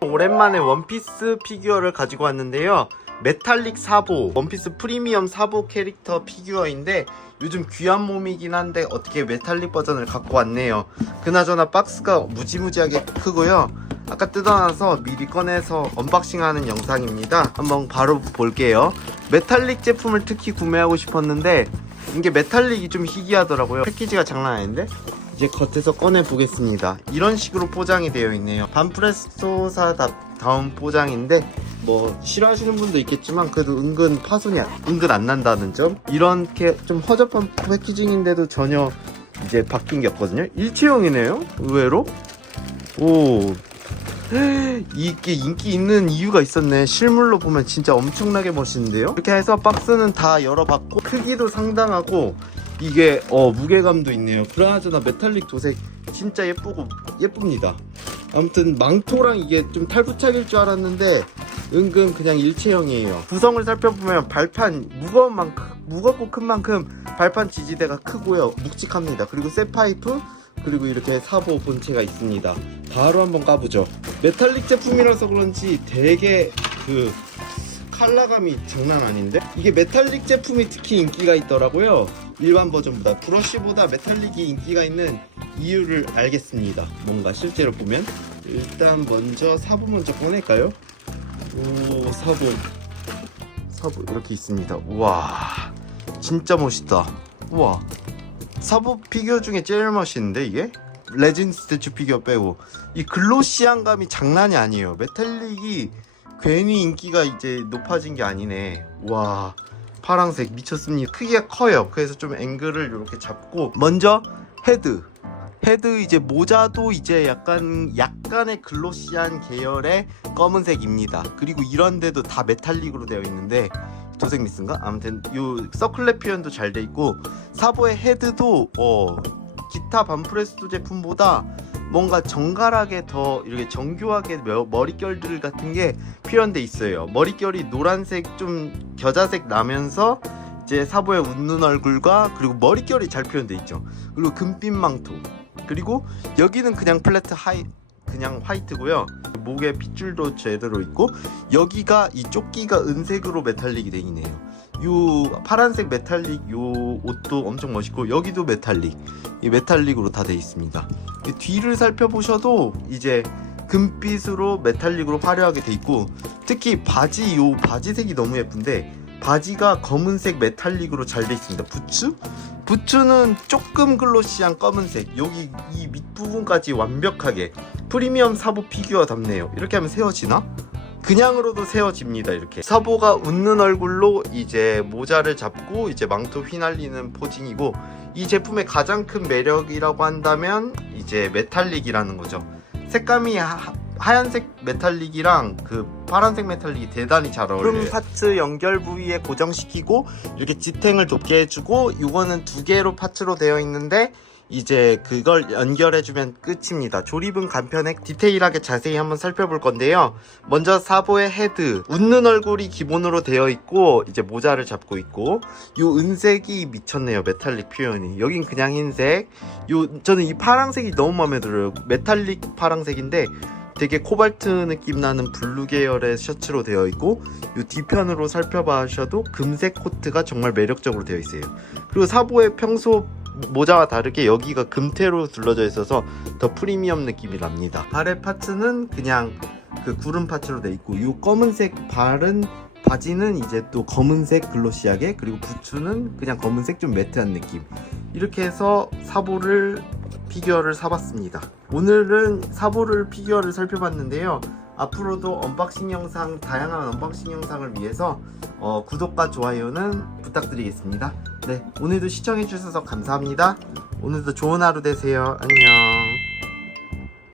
오랜만에 원피스 피규어를 가지고 왔는데요. 메탈릭 사보, 원피스 프리미엄 사보 캐릭터 피규어인데 요즘 귀한 몸이긴 한데 어떻게 메탈릭 버전을 갖고 왔네요. 그나저나 박스가 무지무지하게 크고요. 아까 뜯어놔서 미리 꺼내서 언박싱하는 영상입니다. 한번 바로 볼게요. 메탈릭 제품을 특히 구매하고 싶었는데 이게 메탈릭이 좀 희귀하더라고요. 패키지가 장난 아닌데? 이제 겉에서 꺼내 보겠습니다. 이런 식으로 포장이 되어 있네요. 반프레스토사 다, 다운 포장인데 뭐 싫어하시는 분도 있겠지만 그래도 은근 파손이 안- 은근 안 난다는 점. 이렇게 좀 허접한 패키징인데도 전혀 이제 바뀐 게 없거든요. 일체형이네요. 의외로. 오. 이게 인기 있는 이유가 있었네. 실물로 보면 진짜 엄청나게 멋있는데요. 이렇게 해서 박스는 다 열어봤고 크기도 상당하고 이게 어 무게감도 있네요. 그나저나 메탈릭 도색 진짜 예쁘고 예쁩니다. 아무튼 망토랑 이게 좀 탈부착일 줄 알았는데 은근 그냥 일체형이에요. 구성을 살펴보면 발판 무거운 만큼 무겁고 큰 만큼 발판 지지대가 크고요. 묵직합니다. 그리고 쇠 파이프 그리고 이렇게 사보 본체가 있습니다. 바로 한번 까보죠. 메탈릭 제품이라서 그런지 되게 그 컬러감이 장난 아닌데? 이게 메탈릭 제품이 특히 인기가 있더라고요. 일반 버전보다 브러쉬보다 메탈릭이 인기가 있는 이유를 알겠습니다. 뭔가 실제로 보면 일단 먼저 사보 먼저 꺼낼까요? 오 사보 사보 이렇게 있습니다. 우와 진짜 멋있다. 우와 사보 피규어 중에 제일 멋있는데 이게? 레진 스태츄 피규어 빼고 이 글로시한 감이 장난이 아니에요. 메탈릭이 괜히 인기가 이제 높아진 게 아니네. 와 파랑색 미쳤습니다. 크기가 커요. 그래서 좀 앵글을 이렇게 잡고 먼저 헤드. 헤드 이제 모자도 이제 약간 약간의 글로시한 계열의 검은색입니다. 그리고 이런데도 다 메탈릭으로 되어 있는데 도색 미스인가? 아무튼 요 서클렛 표현도 잘 돼 있고 사보의 헤드도 어 기타 반프레스토 제품보다 뭔가 정갈하게 더 이렇게 정교하게 며- 머릿결들 같은 게 표현돼 있어요. 머릿결이 노란색 좀 겨자색 나면서 이제 사보의 웃는 얼굴과 그리고 머릿결이 잘 표현돼 있죠. 그리고 금빛 망토. 그리고 여기는 그냥 플래트 하이 그냥 화이트고요. 목에 핏줄도 제대로 있고 여기가 이 조끼가 은색으로 메탈릭이 돼 있네요. 요 파란색 메탈릭 요 옷도 엄청 멋있고 여기도 메탈릭 이 메탈릭으로 다 돼 있습니다. 이 뒤를 살펴보셔도 이제 금빛으로 메탈릭으로 화려하게 돼 있고 특히 바지 요 바지색이 너무 예쁜데 바지가 검은색 메탈릭으로 잘 돼 있습니다. 부츠? 부츠는 조금 글로시한 검은색 여기 이 밑부분까지 완벽하게 프리미엄 사보 피규어 답네요. 이렇게 하면 세워지나? 그냥으로도 세워집니다. 이렇게 사보가 웃는 얼굴로 이제 모자를 잡고 이제 망토 휘날리는 포징이고 이 제품의 가장 큰 매력이라고 한다면 이제 메탈릭이라는 거죠. 색감이 하, 하얀색 메탈릭이랑 그 파란색 메탈릭이 대단히 잘 어울려요. 품 파츠 연결 부위에 고정시키고 이렇게 지탱을 돕게 해주고 이거는 두 개로 파츠로 되어 있는데 이제 그걸 연결해주면 끝입니다. 조립은 간편해 디테일하게 자세히 한번 살펴볼 건데요. 먼저 사보의 헤드, 웃는 얼굴이 기본으로 되어 있고 이제 모자를 잡고 있고 요 은색이 미쳤네요. 메탈릭 표현이. 여긴 그냥 흰색. 요 저는 이 파랑색이 너무 마음에 들어요. 메탈릭 파랑색인데 되게 코발트 느낌 나는 블루 계열의 셔츠로 되어 있고 요 뒤편으로 살펴봐셔도 금색 코트가 정말 매력적으로 되어 있어요. 그리고 사보의 평소 모자와 다르게 여기가 금테로 둘러져 있어서 더 프리미엄 느낌이 납니다. 발의 파츠는 그냥 그 구름 파츠로 되어 있고 요 검은색 발은 바지는 이제 또 검은색 글로시하게 그리고 부츠는 그냥 검은색 좀 매트한 느낌. 이렇게 해서 사보를 피규어를 사봤습니다. 오늘은 사보를 피규어를 살펴봤는데요. 앞으로도 언박싱 영상 다양한 언박싱 영상을 위해서 어, 구독과 좋아요는 부탁드리겠습니다 네 오늘도 시청해 주셔서 감사합니다. 오늘도 좋은 하루 되세요. 안녕